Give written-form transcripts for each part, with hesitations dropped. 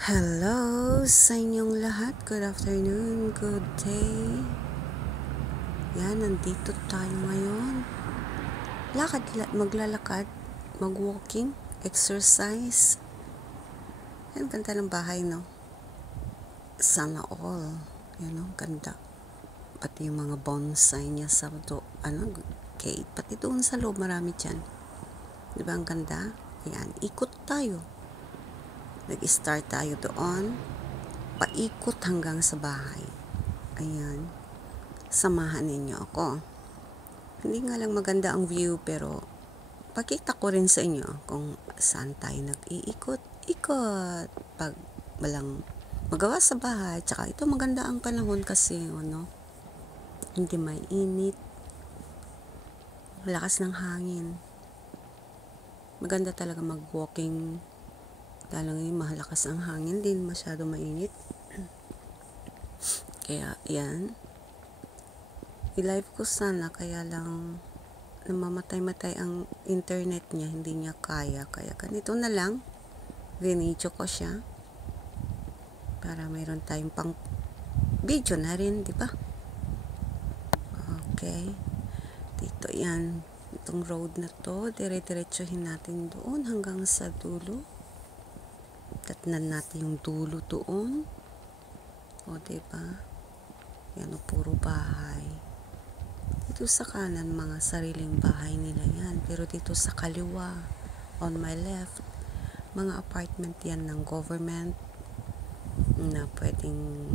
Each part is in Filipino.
Hello sa inyong lahat. Good afternoon, good day. Yan, nandito tayo ngayon. Maglalakad, mag-walking, exercise. Yan, ganda ng bahay, no? Sana all. Yan, no? Ganda. Pati yung mga bonsai niya sa gate. Pati doon sa loob, marami dyan. Diba ang ganda? Yan, ikot tayo. Nag-start tayo doon. Paikot hanggang sa bahay. Ayan. Samahan ninyo ako. Hindi nga lang maganda ang view, pero pakita ko rin sa inyo kung saan tayo nag-iikot-ikot pag walang magawa sa bahay. Tsaka ito maganda ang panahon kasi hindi mainit, lakas ng hangin. Maganda talaga mag-walking, lalo ngayon malakas ang hangin, din masyado mainit. Kaya yan, i-live ko sana, kaya lang namamatay-matay ang internet niya, hindi niya kaya ganito na lang, video ko siya para mayroon tayong pang video na rin, di ba? Okay, dito yan, itong road na to, dire-diretsuhin natin doon hanggang sa dulo. Tatnan natin yung dulo doon. O, diba? Yan, puro bahay. Dito sa kanan, mga sariling bahay nila yan. Pero dito sa kaliwa, on my left, mga apartment yan ng government na pwedeng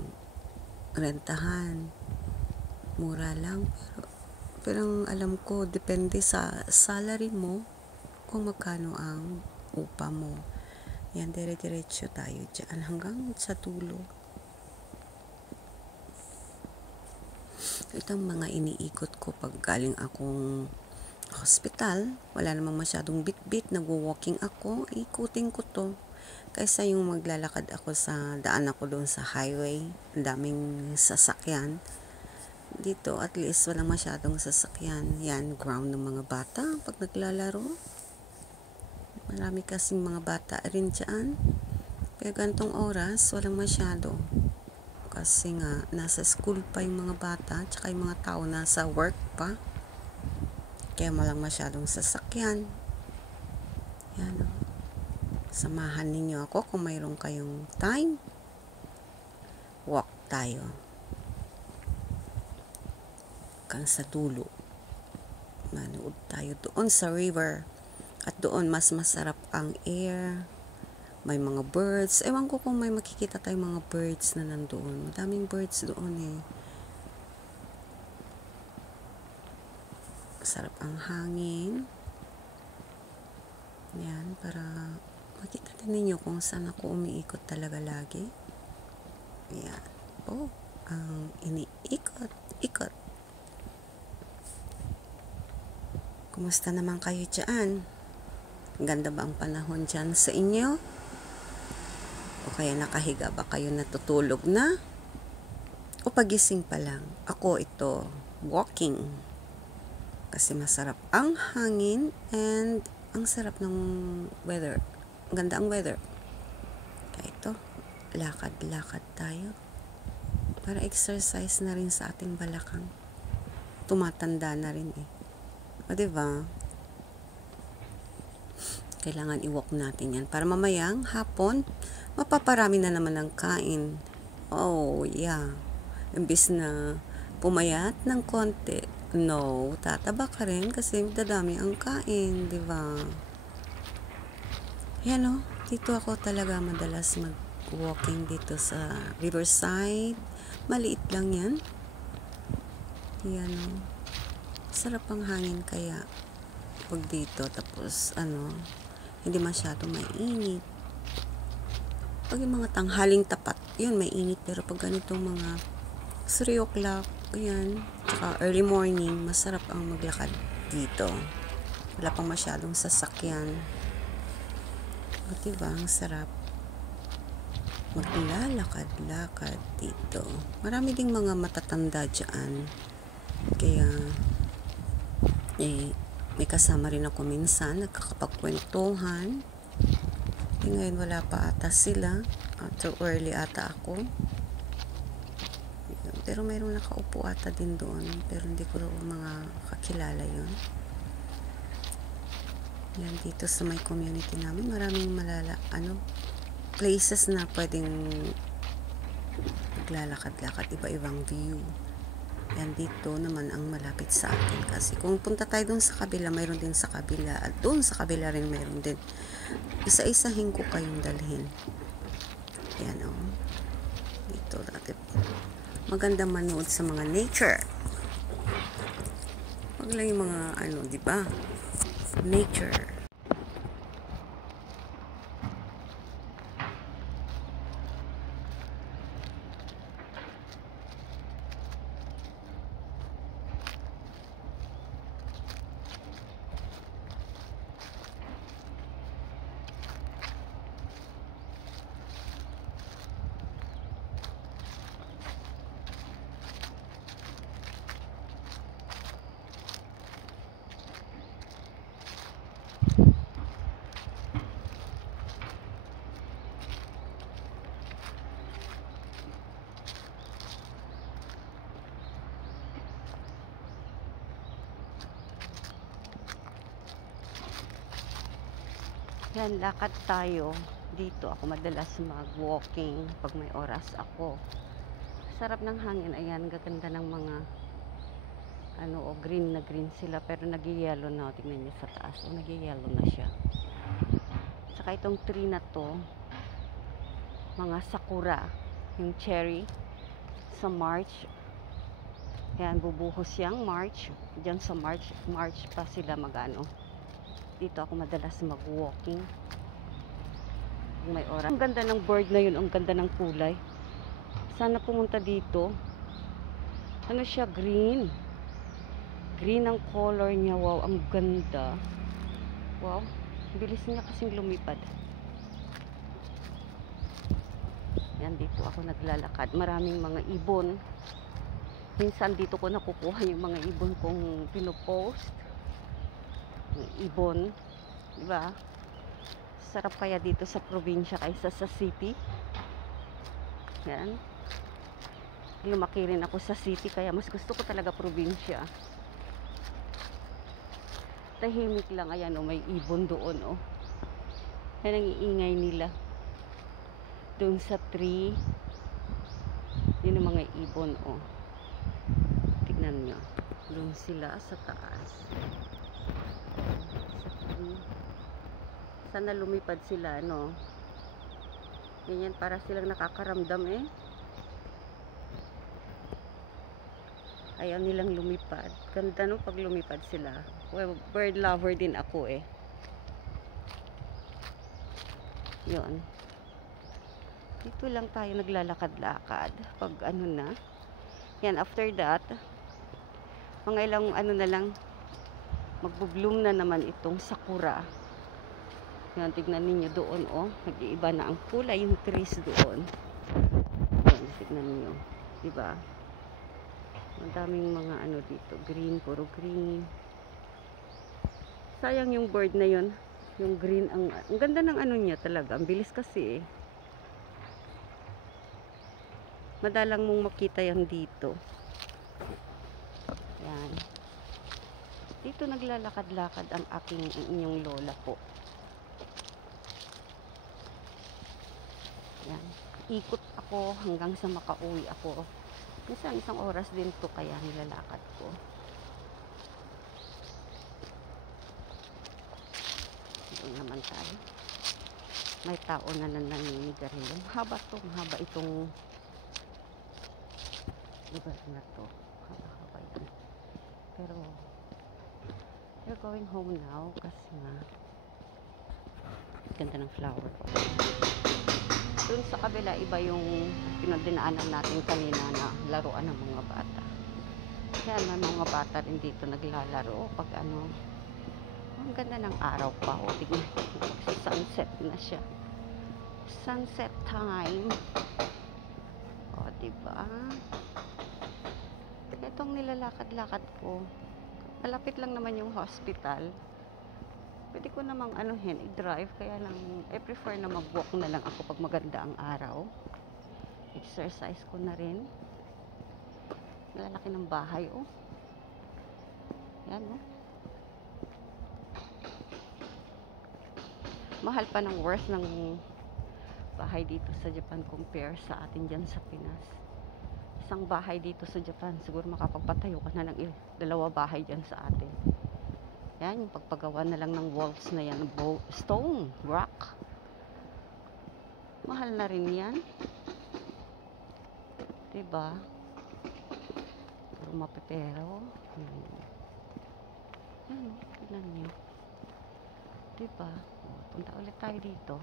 rentahan. Mura lang. Pero ang alam ko, depende sa salary mo kung magkano ang upa mo. Yan, dire-diretso tayo dyan hanggang sa dulo. Ito ang mga iniikot ko pag galing akong hospital. Wala namang masyadong bit-bit, nagwo-walking ako, ikutin ko to. Kaysa yung maglalakad ako sa daan ako doon sa highway, ang daming sasakyan. Dito, at least walang masyadong sasakyan. Yan, ground ng mga bata pag naglalaro. Marami kasing mga bata rin dyan. Pero gantong oras, walang masyado. Kasi nga, nasa school pa yung mga bata, tsaka yung mga tao nasa work pa. Kaya walang masyadong sasakyan. Yan, samahan ninyo ako kung mayroon kayong time. Walk tayo. Hanggang sa dulo. Manood tayo doon sa river. At doon, mas masarap ang air. May mga birds. Ewan ko kung may makikita tayong mga birds na nandoon. Madaming birds doon eh. Masarap ang hangin. Yan, para makita din ninyo kung saan ako umiikot talaga lagi. Yan. Oh, ang iniikot-ikot. Kumusta naman kayo dyan? Ganda ba ang panahon dyan sa inyo? O kaya nakahiga ba kayo, natutulog na? O pagising pa lang? Ako ito, walking. Kasi masarap ang hangin and ang sarap ng weather. Ganda ang weather. Kaya ito, lakad-lakad tayo. Para exercise na rin sa ating balakang. Tumatanda na rin eh. O diba? Kailangan i-walk natin yan. Para mamayang hapon, mapaparami na naman ang kain. Oh, yeah. Imbis na pumayat ng konti, no, tataba ka rin kasi dadami ang kain, di ba? Yan o, dito ako talaga madalas mag-walking dito sa Riverside. Maliit lang yan. Yan o. Sarap ang hangin kaya pag dito, tapos hindi masyado mainit. Pag yung mga tanghaling tapat, yun mainit, pero pag ganitong mga 3 o'clock, ayan, tsaka early morning, masarap ang maglakad dito. Wala pang masyadong sasakyan. O diba, ang sarap maglalakad-lakad dito. Marami ding mga matatanda dyan. Kaya may kasama rin ako minsan, nagkakapagkwentuhan. Ngayon wala pa ata sila. Too early ata ako. Pero mayroong nakaupo ata din doon. Pero hindi ko mga kakilala yun. Yan, dito sa may community namin, maraming places na pwedeng maglalakad-lakad, iba-ibang view. Yan, dito naman ang malapit sa akin. Kasi kung punta tayo doon sa kabila, mayroon din sa kabila. At doon sa kabila rin mayroon din. Isa-isahin ko kayong dalhin. Yan, oh. Dito natin. Maganda manood sa mga nature. Wag lang yung mga di ba? Nature. Yan, lakad tayo. Dito ako madalas mag-walking pag may oras ako. Sarap ng hangin. Ayan, gaganda ng mga green na green sila. Pero nag-yellow na. Tingnan niyo sa taas. Nag-yellow na siya. Saka itong tree na to, mga sakura. Yung cherry sa March. Yan, bubuhos yang March. Diyan sa March pa sila dito ako madalas mag-walking kung may oras. Ang ganda ng bird na yun, ang ganda ng kulay. Sana pumunta dito. Ano siya, green ang color niya. Wow, ang ganda. Wow, bilis niya kasing lumipad. Yan, dito ako naglalakad. Maraming mga ibon. Minsan dito ko nakukuha yung mga ibon kong pinopost. Ibon, di ba? Sarap kaya dito sa probinsya kaysa sa city. Yan. Lumaki rin ako sa city kaya mas gusto ko talaga probinsya. Tahimik lang, ayan may ibon doon Yan ang iingay nila. Doon sa tree. Yun ang mga ibon Tignan nyo. Doon sila sa taas. Sana lumipad sila ganyan para silang nakakaramdam ayaw nilang lumipad. Ganda pag lumipad sila. Well, bird lover din ako yun, dito lang tayo naglalakad-lakad pag na yan. After that mga ilang na lang magbo-bloom na naman itong sakura. Yan, tignan ninyo doon nag-iiba na ang kulay yung trees doon. Yan, tignan niyo, di ba? Madaming mga dito, green, puro green. Sayang yung bird na yun, yung green, ang ganda ng niya talaga. Ang bilis kasi Madalang mong makita yan dito. Yan. Dito naglalakad-lakad ang inyong lola po. Yan. Ikot ako hanggang sa makauwi ako. Minsan isang oras din to kaya nilalakad ko. Ito naman tayo. May tao na naninigarilyo. Mahaba to. Mahaba itong lugar na to. Haba-haba yun. Pero we're going home now kasi nga ganda ng flower po. Doon sa kabila, iba yung pinagdinaanan natin kanina na laruan ng mga bata. Kaya may mga bata rin dito naglalaro pag ang ganda ng araw pa. O, tignan, sunset na siya. Sunset time. O, diba? Itong nilalakad-lakad ko. Malapit lang naman yung hospital. Pwede ko namang anuhin, i-drive, kaya lang, I prefer na mag-walk na lang ako pag maganda ang araw. Exercise ko na rin. Lalaki ng bahay, oh. Yan, oh. Mahal pa ng worth ng bahay dito sa Japan compare sa atin dyan sa Pinas. Isang bahay dito sa Japan, siguro makapagpatayo ka na ng 2 bahay dyan sa atin. Yan, yung pagpagawa na lang ng walls na yan, stone, rock. Mahal na rin yan. Diba? Puro mapepero. Yan, tignan nyo. Diba? Punta ulit tayo dito.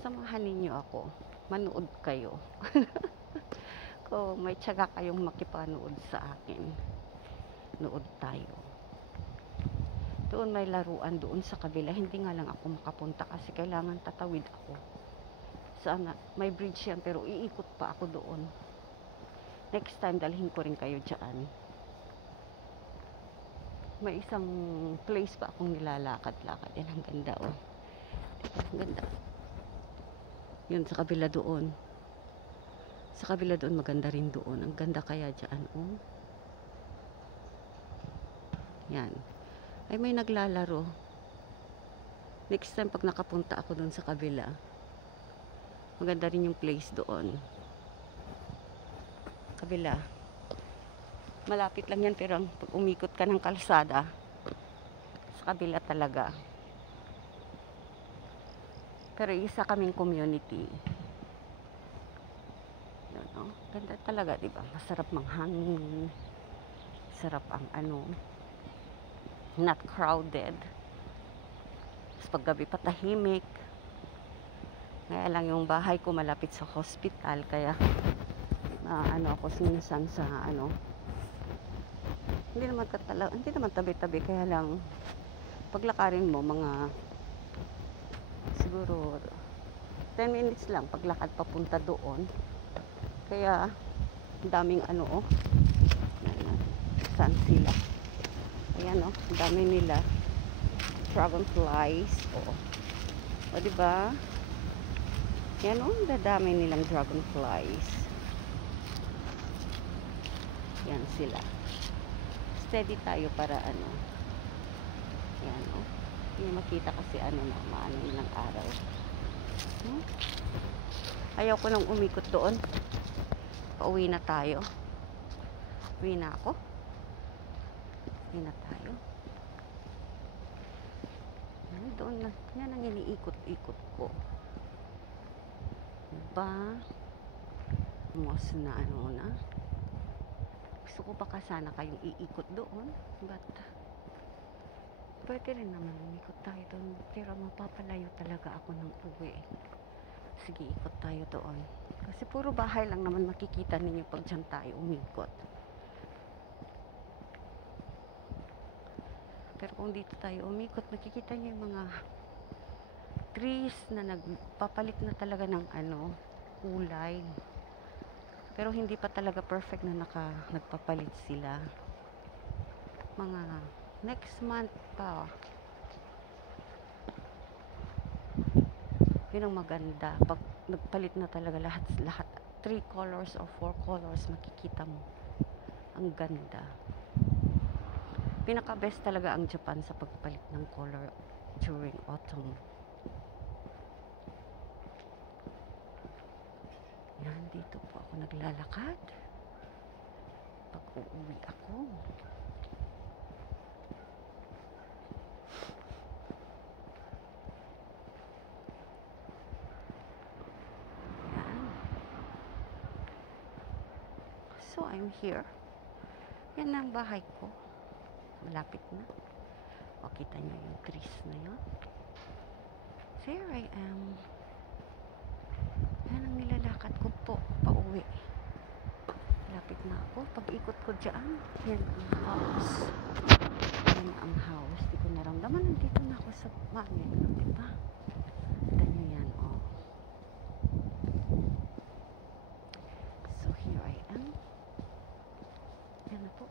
Samahan ninyo ako. Manood kayo. Kung may tiyaga kayong makipanood sa akin, nood tayo. Doon may laruan doon sa kabila. Hindi nga lang ako makapunta kasi kailangan tatawid ako. Sana, may bridge yan pero iikot pa ako doon. Next time dalhin ko rin kayo dyan. May isang place pa akong nilalakad-lakad. Yan, ang ganda, oh. Ang ganda. Yun, sa kabila doon. Sa kabila doon, maganda rin doon. Ang ganda kaya dyan, oh. Yan. Ay, may naglalaro. Next time, pag nakapunta ako doon sa kabila, maganda rin yung place doon. Kabila. Malapit lang yan, pero pag umikot ka ng kalsada, sa kabila talaga. Pero isa kaming community. Yun, no? Ganda talaga, diba? Masarap manghangin. Sarap ang ano. Not crowded. Tapos paggabi patahimik. Kaya lang yung bahay ko malapit sa hospital, kaya ano ako minsan sa ano, hindi naman tabi-tabi, kaya lang paglakarin mo mga siguro 10 minutes lang paglakad papunta doon. Kaya daming ano, oh, saan sila, ayan, oh, dami nila dragonflies, oh. O diba? Yan, oh, dadami nilang dragonflies. Yan sila. Steady tayo para ano. Yan, oh. Hindi makita kasi ano na, maano ng araw. Hmm? Ayaw ko nang umikot doon. Pauwi na tayo. Uwi na ako. Uwi na tayo. Doon na. Yan ang iniikot-ikot ko. Diba? Mas na ano na. Gusto ko baka sana kayong iikot doon. But, pwede rin naman umikot tayo doon. Pero mapapalayo talaga ako ng uwi. Sige, ikot tayo doon. Kasi puro bahay lang naman makikita ninyo pag dyan tayo umikot. Pero kung dito tayo umikot, makikita nyo yung mga trees na nagpapalit na talaga ng ano, kulay. Pero hindi pa talaga perfect na nagpapalit sila. Mga next month pa. Yun ang maganda. Pag nagpalit na talaga lahat 3 colors or 4 colors, makikita mo. Ang ganda. Pinaka-best talaga ang Japan sa pagpalit ng color during autumn. Yan, dito po ako naglalakad. Pag uuwi ako. Yan. So, I'm here. Yan ang bahay ko. Malapit na. O, kita nyo yung trees na yun. So, here I am. Yan ang nilalakad ko po, pauwi. Malapit na ako. Pag-ikot ko dyan, yan ang house. Yan ang house. Di ko naramdaman. Nandito na ako sa mangin. Diba? Kita nyo yan, oh. So, here I am. Yan na po.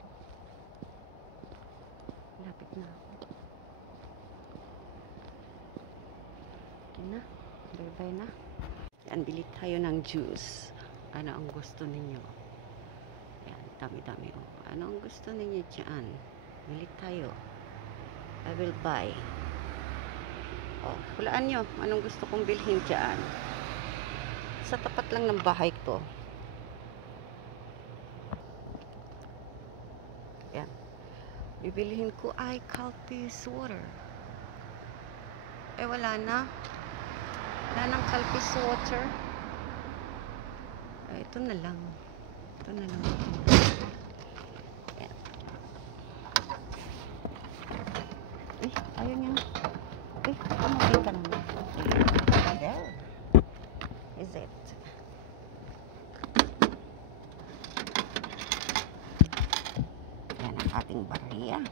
Okay na. Bye-bye na. Yan, bili tayo ng juice. Ano ang gusto ninyo? Yan, dami-dami. Ano ang gusto ninyo dyan? Bili tayo. I will buy. Oh, hulaan nyo. Anong gusto kong bilhin dyan? Sa tapat lang ng bahay ko. Yan. Bibilihin ko ay Calpis water. Eh, wala na. Wala ng Calpis water. Eh, ito na lang. Ito na lang. Yan. Eh, ayaw niya. Eh, kumagin ka naman. There. Is it? Yan ang ating bariya.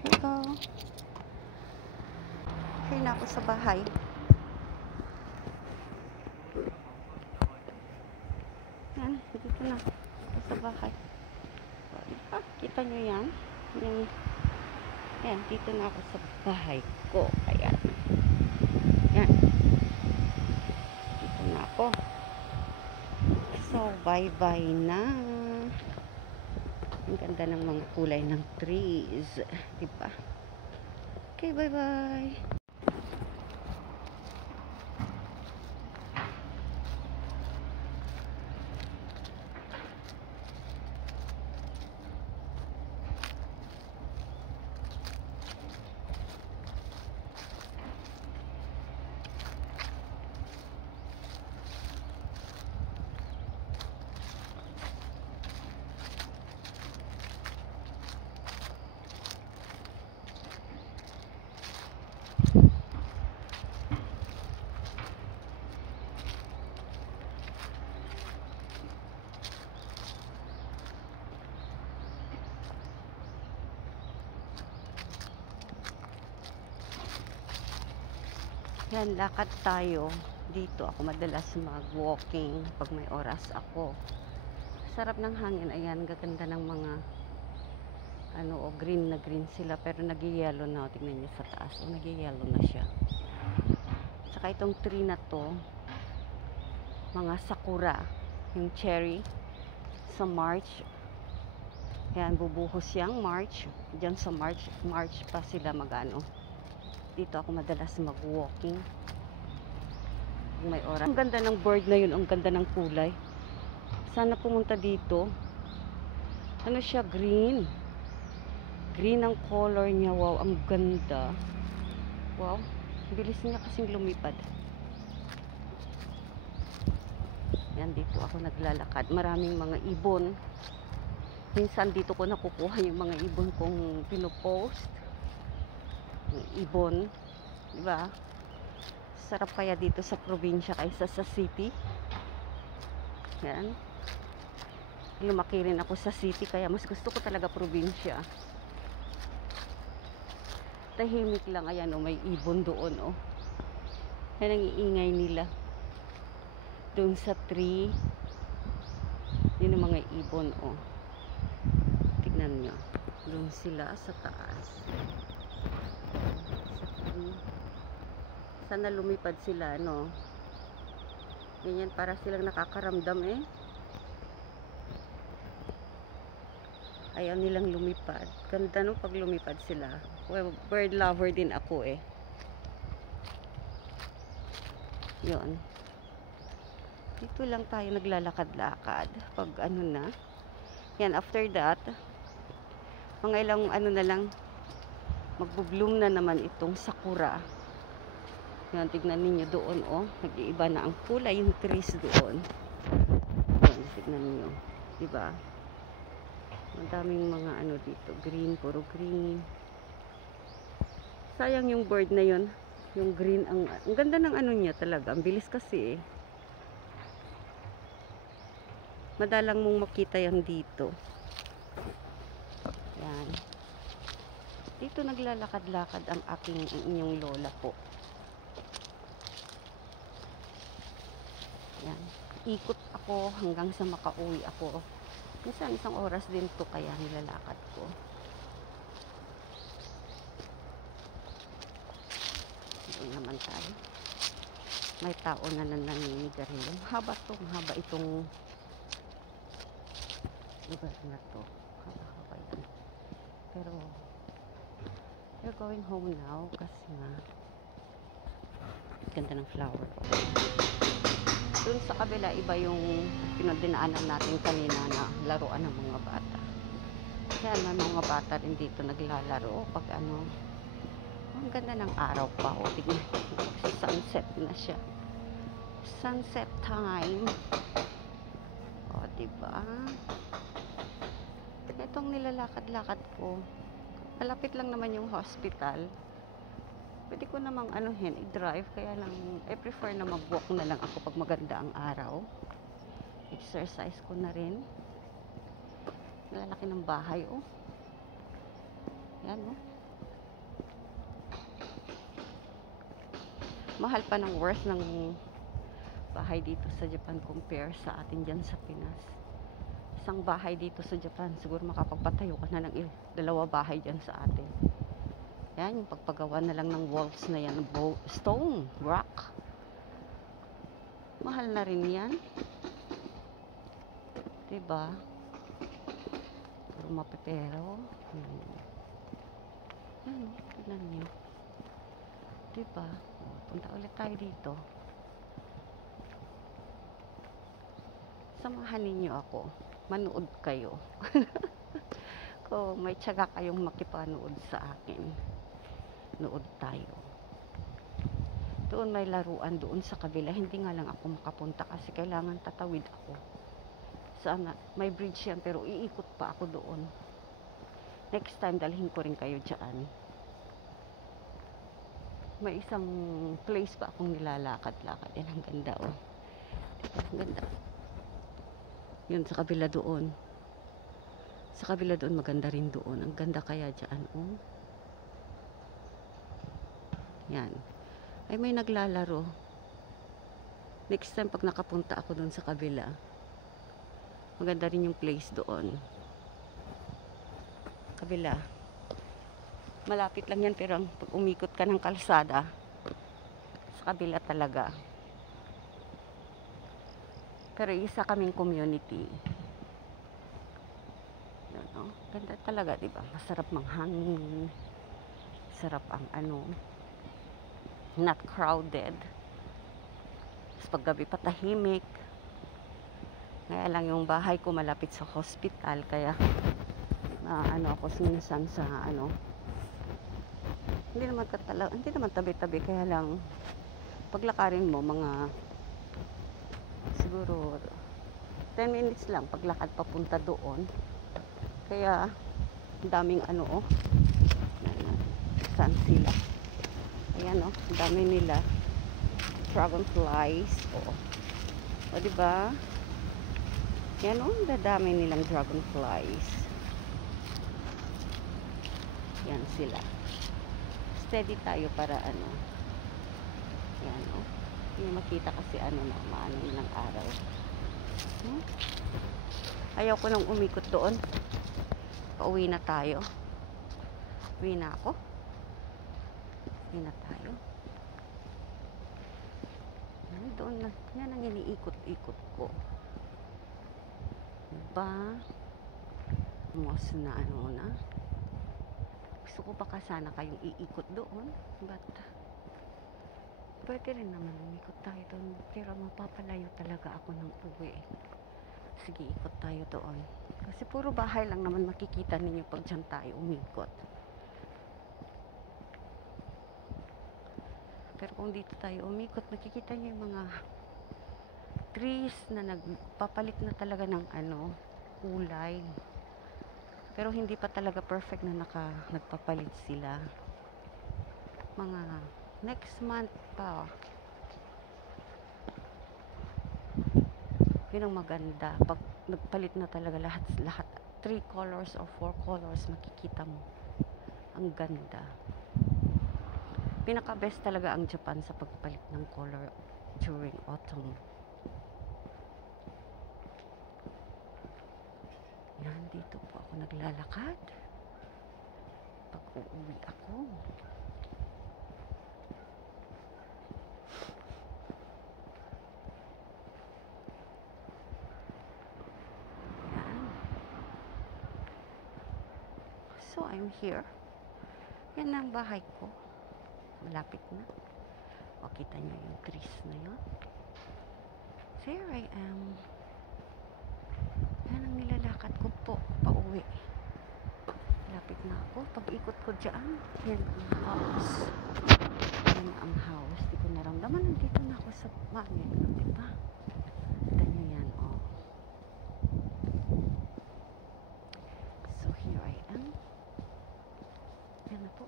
Here we go. Here na ako sa bahay. Yan, dito na ako sa bahay. Ah, kita nyo yan? Yan, dito na ako sa bahay ko. Ayan. Yan. Dito na ako. So, bye-bye na. Ang ganda ng mga kulay ng trees. Diba? Okay, bye-bye. Yan, lakad tayo. Dito ako madalas mag-walking pag may oras ako. Sarap ng hangin. Ayan, gaganda ng mga green na green sila. Pero nag-yellow na. Tingnan nyo sa taas. Nag-yellow na siya. Saka itong tree na to, mga sakura. Yung cherry. Sa March. Yan, bubuhos yang March. Diyan sa March pa sila dito ako madalas mag-walking kung may oras. Ang ganda ng bird na yun, ang ganda ng kulay. Sana pumunta dito. Ano siya, green. Green ang color niya. Wow, ang ganda. Wow, bilis niya kasing lumipad. Yan, dito ako naglalakad. Maraming mga ibon. Minsan dito ko nakukuha yung mga ibon kong pinopost. Ibon, di ba? Sarap kaya dito sa probinsya kaysa sa city. Yan. Lumaki rin ako sa city kaya mas gusto ko talaga probinsya. Tahimik lang, ayan may ibon doon Yan ang iingay nila. Doon sa tree. Yun ang mga ibon Tignan nyo. Doon sila sa taas. Sana lumipad sila, ganyan para silang nakakaramdam ayaw nilang lumipad. Ganda pag lumipad sila. Well, bird lover din ako yun, dito lang tayo naglalakad-lakad pag na yan. After that, mga ilang na lang, magbo-bloom na naman itong sakura. Yan, tignan ninyo doon nag-iiba na ang kulay yung trees doon. Yan, tignan niyo, di ba? Madaming mga dito, green, puro green. Sayang yung bird na yun, yung green, ang ganda ng niya talaga. Ang bilis kasi Madalang mong makita yan dito. Yan. Dito naglalakad-lakad ang inyong lola po. Yan. Ikot ako hanggang sa makauwi ako. Minsan isang oras din to kaya nilalakad ko. Parking naman tayo. May tao na naninigarilyo. Haba itong lugar na to. Haba yan. Pero we're going home now kasi nga ganda ng flower. Doon sa kabila, iba yung pinagdinaanan natin kanina na laruan ng mga bata. Kaya may mga bata rin dito naglalaro pag ano. Ang ganda ng araw pa. O, tignan. Sunset na siya. Sunset time. O, diba? Itong nilalakad-lakad ko. Malapit lang naman yung hospital. Pwede ko namang i-drive. Kaya lang, I prefer na mag-walk na lang ako pag maganda ang araw. Exercise ko na rin. Lalaki ng bahay, oh. Yan, oh. Mahal pa ng worth ng bahay dito sa Japan compare sa atin dyan sa Pinas. Isang bahay dito sa Japan, siguro makapagpatayo ka na ng 2 bahay dyan sa atin. Yan, yung pagpagawa na lang ng walls na yan, stone, rock. Mahal na rin yan. Diba? Pero mapipero. Yan, tignan nyo. Diba? Punta ulit tayo dito. Samahan ninyo ako. Manood kayo. Kung may tiyaga kayong makipanood sa akin, nood tayo. Doon may laruan doon sa kabila. Hindi nga lang ako makapunta kasi kailangan tatawid ako. Sana, may bridge yan pero iikot pa ako doon. Next time dalhin ko rin kayo dyan. May isang place pa akong nilalakad-lakad. Yan, ang ganda, oh. Ang ganda. Yun, sa kabila doon. Sa kabila doon, maganda rin doon. Ang ganda kaya dyan, oh. Yan. Ay, may naglalaro. Next time, pag nakapunta ako doon sa kabila, maganda rin yung place doon. Kabila. Malapit lang yan, pero pag umikot ka ng kalsada, sa kabila talaga. Pero isa kaming community. Yan, no? Ganda talaga, diba? Masarap manghangin. Sarap ang not crowded. Tapos paggabi patahimik. Kaya lang yung bahay ko malapit sa hospital, kaya ako minsan sa hindi naman tabi-tabi, kaya lang paglakarin mo mga siguro 10 minutes lang paglakad papunta doon. Kaya daming saan sila, ayan, ang dami nila dragonflies, o diba, yan, dadami nilang dragonflies. Yan sila. Steady tayo para yan, hindi makita kasi maano ng araw. Ayaw ko nang umikot doon. Pauwi na tayo. Uwi na ako. Uwi na tayo. Doon na. Yan ang iniikot-ikot ko. Diba? Mas na na. Gusto ko baka sana kayong iikot doon, but pwede rin naman umikot tayo doon, pero mapapalayo talaga ako ng uwi. Sige, ikot tayo doon kasi puro bahay lang naman makikita ninyo pag dyan tayo umikot. Pero kung dito tayo umikot, makikita nyo yung mga trees na nagpapalit na talaga ng kulay. Pero hindi pa talaga perfect na nagpapalit sila. Mga next month pa. Yun ang maganda. Pag nagpalit na talaga lahat 3 colors or 4 colors, makikita mo. Ang ganda. Pinaka-best talaga ang Japan sa pagpalit ng color during autumn. Yan, dito po ako naglalakad. Pag uuwi ako. So, I'm here. Yan na ang bahay ko. Malapit na. O, kita nyo yung trees na yun. So, here I am. Yan ang nilalakad ko po, pauwi. Malapit na ako. Pag-ikot ko dyan, yan ang house. Yan ang house. Di ko naramdaman. Nandito na ako sa mangin. Diba? Kita nyo yan, oh. So, here I am. Yan na po.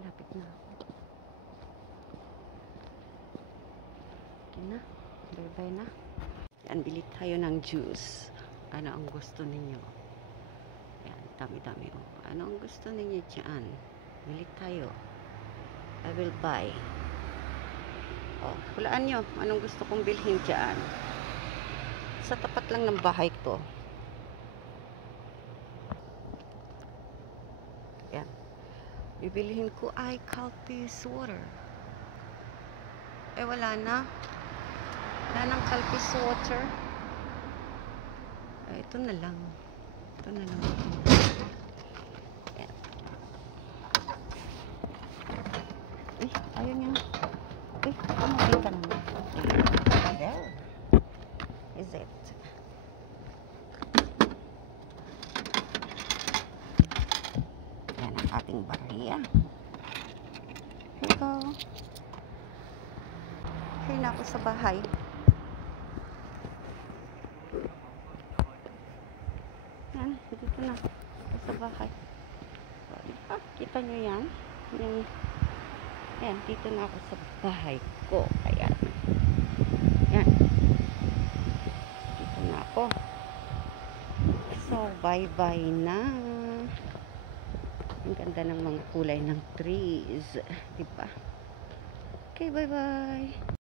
Malapit na ako. Okay na. Bye-bye na. Yan, bili tayo ng juice. Ano ang gusto ninyo? Yan, dami-dami. Oh. Ano ang gusto ninyo dyan? Bili tayo. I will buy. Oh, hulaan nyo. Anong gusto kong bilhin dyan? Sa tapat lang ng bahay to. Yan. Bibilihin ko ay Calpis water. Eh, wala na. Wala ng Calpis water. Eh, ito na lang. Ito na lang. Yan. Eh, ayaw niya. Eh, kumapit ka naman. There. Is it? Yan ang ating bariya. Here you go. Here na ako sa bahay. Yan, dito na ako sa bahay. So, diba? Kita nyo yan? Yan, dito na ako sa bahay ko. Ayan. Yan. Dito na ako. So, bye-bye na. Ang ganda ng mga kulay ng trees. Diba? Okay, bye-bye.